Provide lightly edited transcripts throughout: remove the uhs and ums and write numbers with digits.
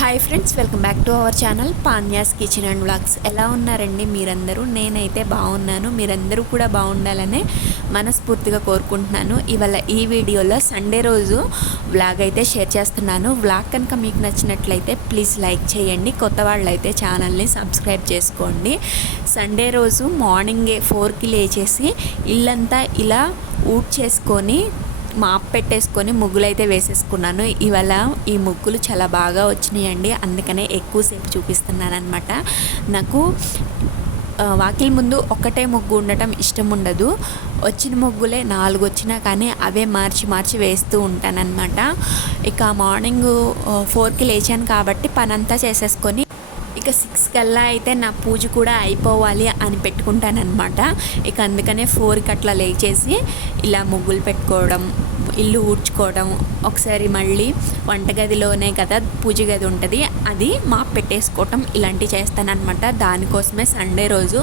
Hi friends, welcome back to our channel Panya's kitchen and vlogs. ఎలా ఉన్నారండి మీరందరూ? నేనైతే బాగున్నాను. మీరందరూ కూడా బాగుండాలనే మనస్ఫూర్తిగా కోరుకుంటున్నాను. ఇవాళ ఈ వీడియోలో సండే రోజు వ్లాగ్ అయితే షేర్ చేస్తున్నాను. వ్లాగ్ కనుక మీకు నచ్చినట్లయితే ప్లీజ్ లైక్ చేయండి. కొత్త వాళ్ళు అయితే ఛానల్ని సబ్స్క్రైబ్ చేసుకోండి. సండే రోజు మార్నింగే 4కి లేచేసి ఇల్లంతా ఇలా ఊడ్ చేసుకొని మాప్ పెట్టేసుకొని ముగ్గులు అయితే వేసేసుకున్నాను. ఇవాళ ఈ ముగ్గులు చాలా బాగా వచ్చినాయండి, అందుకనే ఎక్కువసేపు చూపిస్తున్నాను అనమాట. నాకు వాకిలి ముందు ఒక్కటే ముగ్గు ఉండటం ఇష్టం ఉండదు. వచ్చిన ముగ్గులే 4 వచ్చినా కానీ అవే మార్చి వేస్తూ ఉంటానన్నమాట. ఇక మార్నింగ్ 4కి లేచాను కాబట్టి పనంతా చేసేసుకొని ఇక 6 కల్లా అయితే నా పూజ కూడా అయిపోవాలి అని పెట్టుకుంటానన్నమాట. ఇక అందుకనే 4కి అట్లా లేచేసి ఇలా ముగ్గులు పెట్టుకోవడం, ఇల్లు ఊడ్చుకోవడం, ఒకసారి మళ్ళీ వంటగదిలోనే కదా పూజ గది ఉంటుంది, అది మాప్ పెట్టేసుకోవటం ఇలాంటివి చేస్తానన్నమాట. దానికోసమే సండే రోజు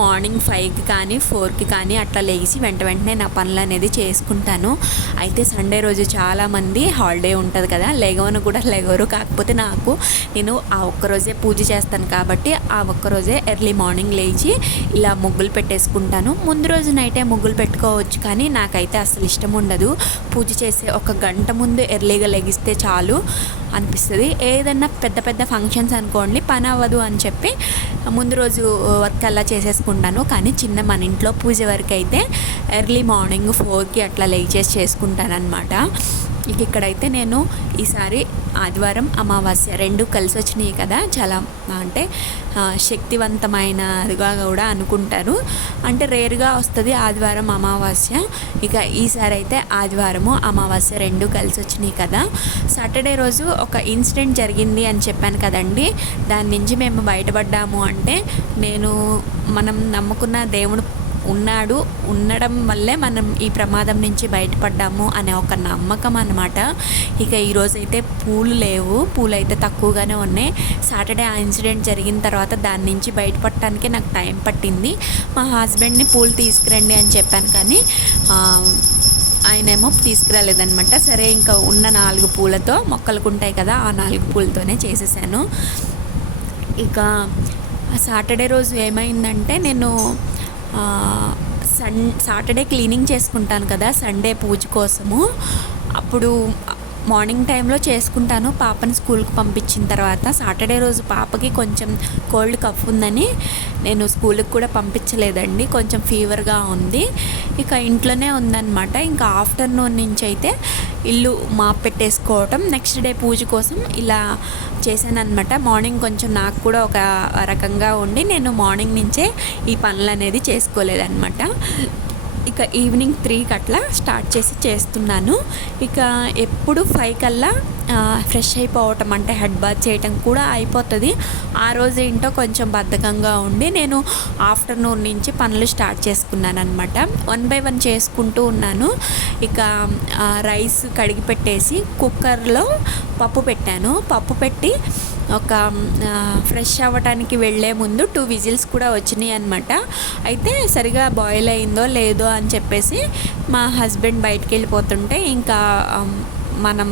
మార్నింగ్ 5కి కానీ 4కి కానీ అట్లా లేచి వెంటనే నా పనులు అనేది చేసుకుంటాను. అయితే సండే రోజు చాలామంది హాలిడే ఉంటుంది కదా, లెగవరు. కాకపోతే నేను ఆ ఒక్కరోజే పూజ చేస్తాను కాబట్టి ఆ ఒక్కరోజే ఎర్లీ మార్నింగ్ లేచి ఇలా ముగ్గులు పెట్టేసుకుంటాను. ముందు రోజు నైటే ముగ్గులు పెట్టుకోవచ్చు, కానీ నాకైతే అసలు ఇష్టం ఉండదు. పూజ చేసే 1 గంట ముందు ఎర్లీగా లెగిస్తే చాలు అనిపిస్తుంది. ఏదన్నా పెద్ద ఫంక్షన్స్ అనుకోండి, పని అవ్వదు అని చెప్పి ముందు రోజు వర్క్ అలా చేసేసుకుంటాను. కానీ మన ఇంట్లో పూజ వరకు అయితే ఎర్లీ మార్నింగ్ 4కి అట్లా లేచేసి చేసుకుంటాను అనమాట. ఇక్కడైతే నేను ఈసారి ఆదివారం అమావాస్య 2 కలిసి వచ్చినాయి కదా, చాలా అంటే శక్తివంతమైనదిగా కూడా అనుకుంటారు. అంటే రేరుగా వస్తుంది ఆదివారం అమావాస్య. ఇక ఈసారి అయితే ఆదివారము అమావాస్య 2 కలిసి వచ్చినాయి కదా. సాటర్డే రోజు ఒక ఇన్సిడెంట్ జరిగింది అని చెప్పాను కదండి, దాని నుంచి మేము బయటపడ్డాము. అంటే మనం నమ్ముకున్న దేవుడు ఉండడం వల్లే మనం ఈ ప్రమాదం నుంచి బయటపడ్డాము అనే ఒక నమ్మకం అన్నమాట. ఇక ఈరోజైతే పూలు లేవు, పూలు అయితే తక్కువగానే ఉన్నాయి. సాటర్డే ఆ ఇన్సిడెంట్ జరిగిన తర్వాత దాని నుంచి బయటపడటానికి నాకు టైం పట్టింది. మా హస్బెండ్ని పూలు తీసుకురండి అని చెప్పాను, కానీ ఆయనేమో తీసుకురాలేదనమాట. సరే, ఇంకా ఉన్న 4 పూలతో మొక్కలకు ఉంటాయి కదా, ఆ 4 పూలతోనే చేసేసాను. ఇక సాటర్డే రోజు ఏమైందంటే, నేను సాటర్డే క్లీనింగ్ చేసుకుంటాను కదా సండే పూజ కోసము. అప్పుడు మార్నింగ్ టైంలో చేసుకుంటాను పాపని స్కూల్కి పంపించిన తర్వాత. సాటర్డే రోజు పాపకి కొంచెం కోల్డ్ కఫ్ ఉందని నేను స్కూల్కి కూడా పంపించలేదండి, కొంచెం ఫీవర్గా ఉంది. ఇక ఇంట్లోనే ఉందన్నమాట. ఇంకా ఆఫ్టర్నూన్ నుంచి అయితే ఇల్లు మాప్ పెట్టేసుకోవటం, నెక్స్ట్ డే పూజ కోసం ఇలా చేశాను అనమాట. మార్నింగ్ కొంచెం నాకు కూడా ఒక రకంగా ఉండి నేను మార్నింగ్ నుంచే ఈ పనులు అనేది చేసుకోలేదన్నమాట. ఇక ఈవినింగ్ 3కి అట్లా స్టార్ట్ చేస్తున్నాను. ఇక ఎప్పుడు 5 కల్లా ఫ్రెష్ అయిపోవటం, అంటే హెడ్ బాత్ చేయటం కూడా అయిపోతుంది. ఆ రోజు ఏంటో కొంచెం బద్ధకంగా ఉండి నేను ఆఫ్టర్నూన్ నుంచి పనులు స్టార్ట్ చేసుకున్నాను అనమాట. 1 బై 1 చేసుకుంటూ ఉన్నాను. ఇక రైస్ కడిగి పెట్టేసి కుక్కర్లో పప్పు పెట్టాను. పప్పు పెట్టి ఒక ఫ్రెష్ అవ్వటానికి వెళ్ళే ముందు 2 విజిల్స్ కూడా వచ్చినాయి అనమాట. అయితే సరిగా బాయిల్ అయిందో లేదో అని చెప్పేసి మా హస్బెండ్ బయటికి వెళ్ళిపోతుంటే, ఇంకా మనం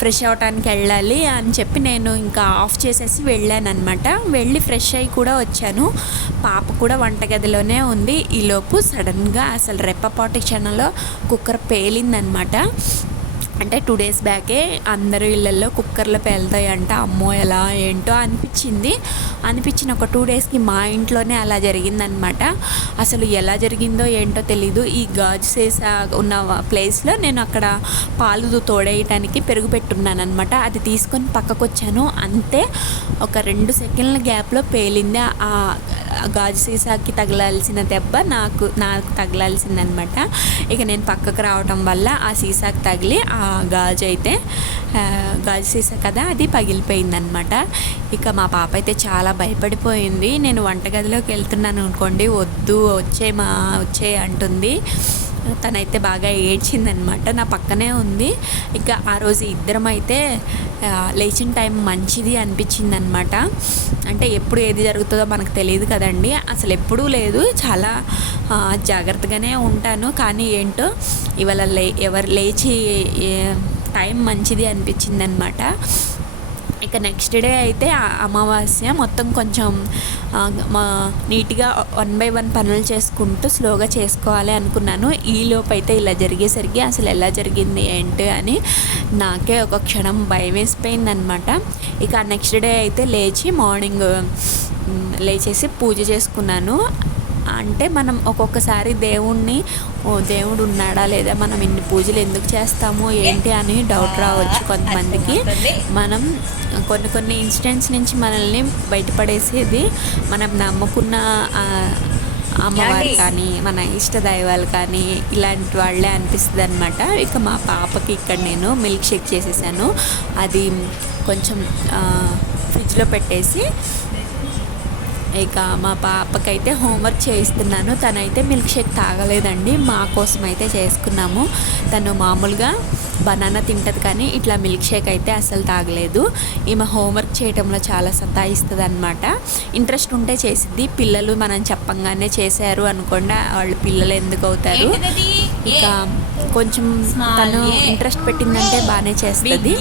ఫ్రెష్ అవ్వటానికి వెళ్ళాలి అని చెప్పి నేను ఇంకా ఆఫ్ చేసేసి వెళ్ళాను అనమాట. వెళ్ళి ఫ్రెష్ అయ్యి కూడా వచ్చాను. పాప కూడా వంటగదిలోనే ఉంది. ఈలోపు సడన్గా అసలు రెప్పపాటు క్షణంలో కుక్కర్ పేలిందనమాట. అంటే 2 డేస్ బ్యాకే అందరూ ఇళ్ళల్లో కుక్కర్లో పేలుతాయంట. అమ్మో ఎలా ఏంటో అనిపించిన ఒక 2 డేస్కి మా ఇంట్లోనే అలా జరిగిందనమాట. అసలు ఎలా జరిగిందో ఏంటో తెలీదు. ఈ గాజు సీసా ఉన్న ప్లేస్లో నేను అక్కడ పాలు తోడేయటానికి పెరుగు పెట్టున్నాను అనమాట. అది తీసుకొని పక్కకు వచ్చాను. అంతే, ఒక 2 సెకండ్ల గ్యాప్లో పేలింది. ఆ గాజు సీసాకి తగలాల్సిన దెబ్బ నాకు తగలాల్సిందనమాట. ఇక నేను పక్కకు రావటం వల్ల ఆ సీసాకి తగిలి ఆ గాజు సీసా కదా, అది పగిలిపోయిందనమాట. ఇక మా పాప అయితే చాలా భయపడిపోయింది. నేను వంటగదిలోకి వెళ్తున్నాను అనుకోండి, వద్దు వచ్చే అంటుంది. తనైతే బాగా ఏడ్చిందనమాట. నా పక్కనే ఉంది. ఇక ఆ రోజు ఇద్దరం అయితే లేచిన టైం మంచిది అనిపించింది అనమాట. అంటే ఎప్పుడు ఏది జరుగుతుందో మనకు తెలియదు కదండి, అసలు ఎప్పుడూ లేదు. చాలా జాగ్రత్తగానే ఉంటాను. కానీ ఏంటో ఇవాళ లేచి టైం మంచిది అనిపించింది అనమాట. ఇక నెక్స్ట్ డే అయితే అమావాస్య మొత్తం కొంచెం నీట్గా 1 by 1 పనులు చేసుకుంటూ స్లోగా చేసుకోవాలి అనుకున్నాను. ఈలోపు అయితే ఇలా జరిగేసరికి అసలు ఎలా జరిగింది ఏంటి అని నాకే ఒక క్షణం భయం వేసిపోయిందనమాట. ఇక నెక్స్ట్ డే అయితే మార్నింగ్ లేచేసి పూజ చేసుకున్నాను. అంటే మనం ఒక్కొక్కసారి దేవుడు ఉన్నాడా లేదా, మనం ఇన్ని పూజలు ఎందుకు చేస్తాము ఏంటి అని డౌట్ రావచ్చు కొంతమందికి. మనం కొన్ని ఇన్సిడెంట్స్ నుంచి మనల్ని బయటపడేసేది మనం నమ్ముకున్న అమ్మవారు కానీ మన ఇష్ట దైవాలు కానీ ఇలాంటి వాళ్ళే అనిపిస్తుంది అనమాట. ఇక మా పాపకి ఇక్కడ నేను మిల్క్ షేక్ చేసేసాను. అది కొంచెం ఫ్రిడ్జ్లో పెట్టేసి ఇక మా పాపకైతే హోంవర్క్ చేయిస్తున్నాను. తనైతే మిల్క్ షేక్ తాగలేదండి, మా కోసం అయితే చేసుకున్నాము. తను మామూలుగా బనానా తింటుంది కానీ ఇట్లా మిల్క్ షేక్ అయితే అస్సలు తాగలేదు. ఈమె హోంవర్క్ చేయడంలో చాలా సతాయిస్తుంది అనమాట. ఇంట్రెస్ట్ ఉంటే చేసిద్ది. పిల్లలు మనం చెప్పంగానే చేశారు అనుకోండి, వాళ్ళు పిల్లలు ఎందుకు అవుతారు. ఇక కొంచెం తను ఇంట్రెస్ట్ పెట్టిందంటే బాగానే చేస్తుంది.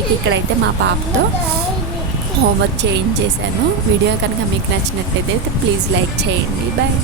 ఇక ఇక్కడైతే మా పాపతో హోంవర్క్ చేయించేశాను. వీడియో కనుక మీకు నచ్చినట్లయితే ప్లీజ్ లైక్ చేయండి. బాయ్.